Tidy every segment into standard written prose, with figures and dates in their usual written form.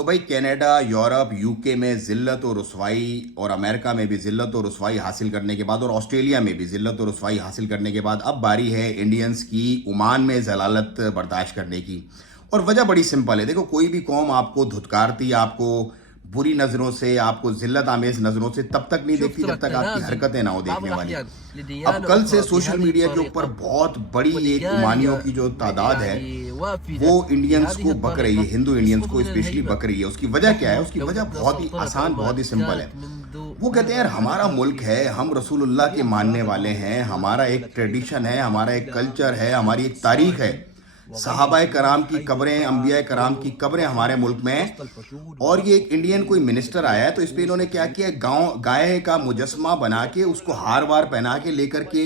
तो भाई Canada, Europe, UK में जिल्लत और रुसवाई और अमेरिका में भी जिल्लत और रुसवाई हासिल करने के बाद और ऑस्ट्रेलिया में भी जिल्लत और रुसवाई हासिल करने के बाद अब बारी है इंडियंस की ओमान में जलालत बर्दाश्त करने की। और वजह बड़ी सिंपल है। देखो, कोई भी कौम आपको धुतकारती, आपको बुरी नज़रों से, आपको जिल्लत आमेज नज़रों से तब तक नहीं देखती जब तक आपकी हरकतें ना हो देखने वाली। अब कल से सोशल मीडिया के ऊपर बहुत बड़ी एक ओमानियों की जो तादाद है वो इंडियंस को बक रही है, हिंदू इंडियंस को स्पेशली बक रही है। उसकी वजह क्या है? उसकी वजह बहुत ही आसान, बहुत ही सिंपल है। वो कहते हैं यार, हमारा मुल्क है, हम रसूलुल्लाह के मानने वाले हैं, हमारा एक ट्रेडिशन है, हमारा एक कल्चर है, हमारी एक तारीख है, सहाबाए कराम की कब्रें, अंबिया कराम की कब्रें हमारे मुल्क में हैं। और ये एक इंडियन कोई मिनिस्टर आया है तो इस पे इन्होंने क्या किया, गाय का मुजस्मा बना के उसको हार वार पहना के लेकर के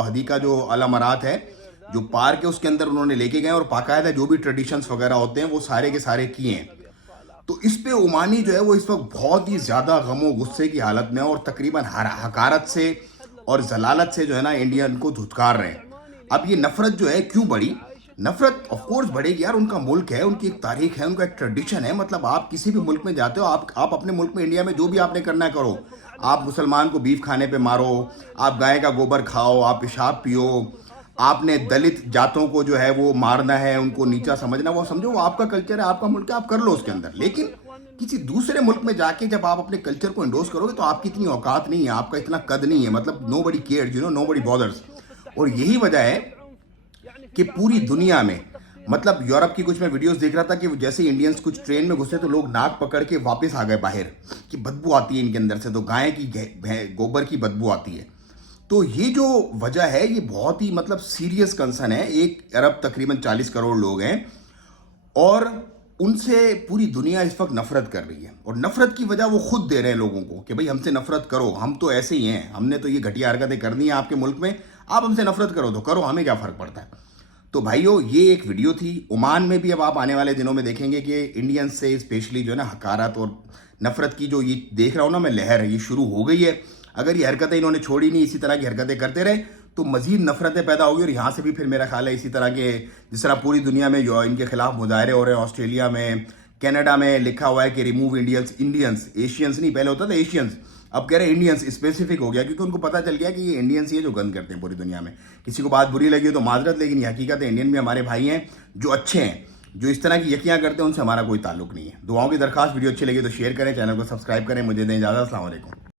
हदी का जो अलमरात है, जो पार्क है, उसके अंदर उन्होंने लेके गए और बाकायदा जो भी ट्रेडिशंस वगैरह होते हैं वो सारे के सारे किए हैं। तो इस पे ओमानी जो है वो इस वक्त बहुत ही ज्यादा गमो गुस्से की हालत में और तकरीबन हकारत से और जलालत से जो है ना इंडियन को धुतकार रहे हैं। अब ये नफरत जो है क्यों बढ़ी? नफरत ऑफ कोर्स बढ़ेगी यार, उनका मुल्क है, उनकी एक तारीख है, उनका एक ट्रेडिशन है। मतलब आप किसी भी मुल्क में जाते हो, आप अपने मुल्क में, इंडिया में जो भी आपने करना है करो। आप मुसलमान को बीफ खाने पे मारो, आप गाय का गोबर खाओ, आप पेशाब पियो, आपने दलित जातों को जो है वो मारना है, उनको नीचा समझना, वो समझो, वो आपका कल्चर है, आपका मुल्क है, आप कर लो उसके अंदर। लेकिन किसी दूसरे मुल्क में जाके जब आप अपने कल्चर को इंडोर्स करोगे तो आपकी इतनी औकात नहीं है, आपका इतना कद नहीं है। मतलब नो बडी केयर्स, नो बडी बॉदर्स। और यही वजह है कि पूरी दुनिया में, मतलब यूरोप की कुछ मैं वीडियोस देख रहा था कि जैसे इंडियंस कुछ ट्रेन में घुसे तो लोग नाक पकड़ के वापस आ गए बाहर, कि बदबू आती है इनके अंदर से, तो गाय की गोबर की बदबू आती है। तो ये जो वजह है ये बहुत ही मतलब सीरियस कंसर्न है। 1 अरब तकरीबन 40 करोड़ लोग हैं और उनसे पूरी दुनिया इस वक्त नफरत कर रही है। और नफरत की वजह वो खुद दे रहे हैं लोगों को कि भाई हमसे नफरत करो, हम तो ऐसे ही हैं, हमने तो ये घटिया हरकतें करनी है आपके मुल्क में, आप हमसे नफरत करो तो करो, हमें क्या फ़र्क पड़ता है। तो भाइयों, ये एक वीडियो थी। ओमान में भी अब आप आने वाले दिनों में देखेंगे कि इंडियंस से स्पेशली जो है ना हकारत और नफरत की जो ये देख रहा हूँ ना मैं लहर है, ये शुरू हो गई है। अगर ये हरकतें इन्होंने छोड़ी नहीं, इसी तरह की हरकतें करते रहे तो मजीद नफरतें पैदा होगी। और यहाँ से भी फिर मेरा ख्याल है इसी तरह के, जिस तरह पूरी दुनिया में इनके खिलाफ मुजाहरे हो रहे हैं, ऑस्ट्रेलिया में, कनाडा में लिखा हुआ है कि रिमूव इंडियंस, एशियंस नहीं, पहले होता था एशियंस, अब कह रहे हैं इंडियंस, स्पेसिफिक हो गया क्योंकि उनको पता चल गया कि ये इंडियंस ही है जो गंद करते हैं पूरी दुनिया में। किसी को बात बुरी लगी हो तो माजरत, लेकिन ये हकीकत है, इंडियन भी हमारे भाई हैं जो अच्छे हैं, जो इस तरह की यकियां करते हैं उनसे हमारा कोई ताल्लुक नहीं है। दुआओं की दरखास्त, वीडियो अच्छी लगी तो शेयर करें, चैनल को सब्सक्राइब करें। मुझे दें इजाज़त। अस्सलाम वालेकुम।